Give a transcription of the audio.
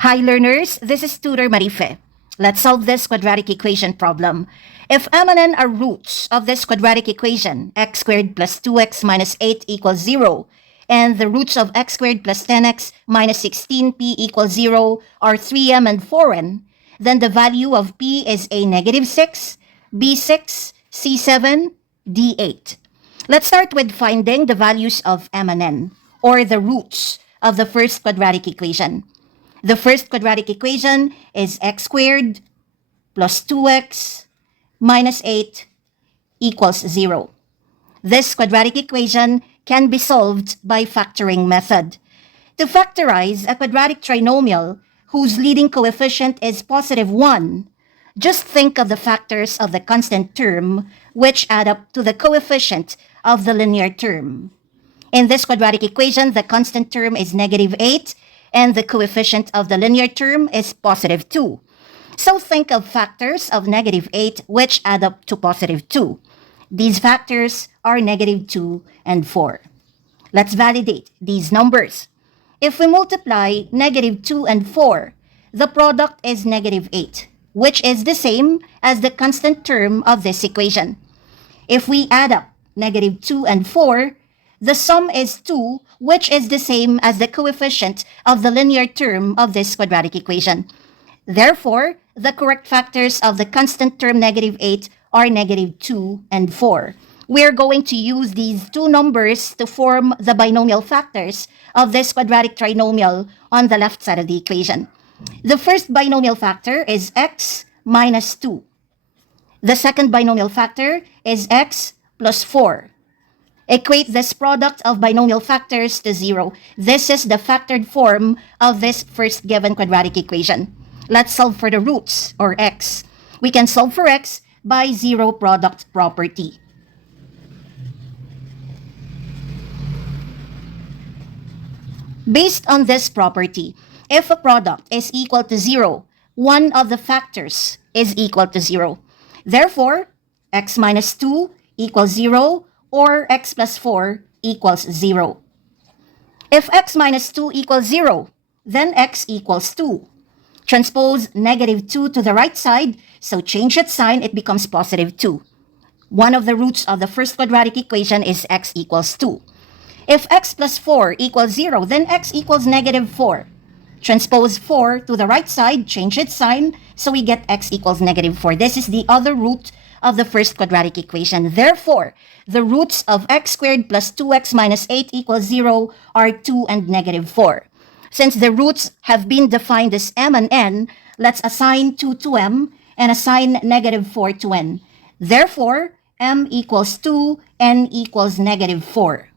Hi learners, this is Tutor Marife. Let's solve this quadratic equation problem. If m and n are roots of this quadratic equation, x squared plus 2x minus 8 equals 0, and the roots of x squared plus 10x minus 16p equals 0 are 3m and 4n, then the value of p is a negative 6, b6, c7, d8. Let's start with finding the values of m and n, or the roots of the first quadratic equation. The first quadratic equation is x squared plus 2x minus 8 equals 0. This quadratic equation can be solved by factoring method. To factorize a quadratic trinomial whose leading coefficient is positive 1, just think of the factors of the constant term which add up to the coefficient of the linear term. In this quadratic equation, the constant term is negative 8, and the coefficient of the linear term is positive 2. So think of factors of negative 8 which add up to positive 2. These factors are negative 2 and 4. Let's validate these numbers. If we multiply negative 2 and 4, the product is negative 8, which is the same as the constant term of this equation. If we add up negative 2 and 4, the sum is 2, which is the same as the coefficient of the linear term of this quadratic equation. Therefore, the correct factors of the constant term negative 8 are negative 2 and 4. We're going to use these two numbers to form the binomial factors of this quadratic trinomial on the left side of the equation. The first binomial factor is x minus 2. The second binomial factor is x plus 4. Equate this product of binomial factors to 0. This is the factored form of this first given quadratic equation. Let's solve for the roots, or x. We can solve for x by zero product property. Based on this property, if a product is equal to 0, one of the factors is equal to 0. Therefore, x minus 2 equals 0, or x plus 4 equals 0. If x minus 2 equals 0, then x equals 2. Transpose negative 2 to the right side, so change its sign, it becomes positive 2. One of the roots of the first quadratic equation is x equals 2. If x plus 4 equals 0, then x equals negative 4. Transpose 4 to the right side, change its sign, so we get x equals negative 4. This is the other root of the first quadratic equation. Therefore, the roots of x squared plus 2x minus 8 equals 0 are 2 and negative 4. Since the roots have been defined as m and n, let's assign 2 to m and assign negative 4 to n. Therefore, m equals 2, n equals negative 4.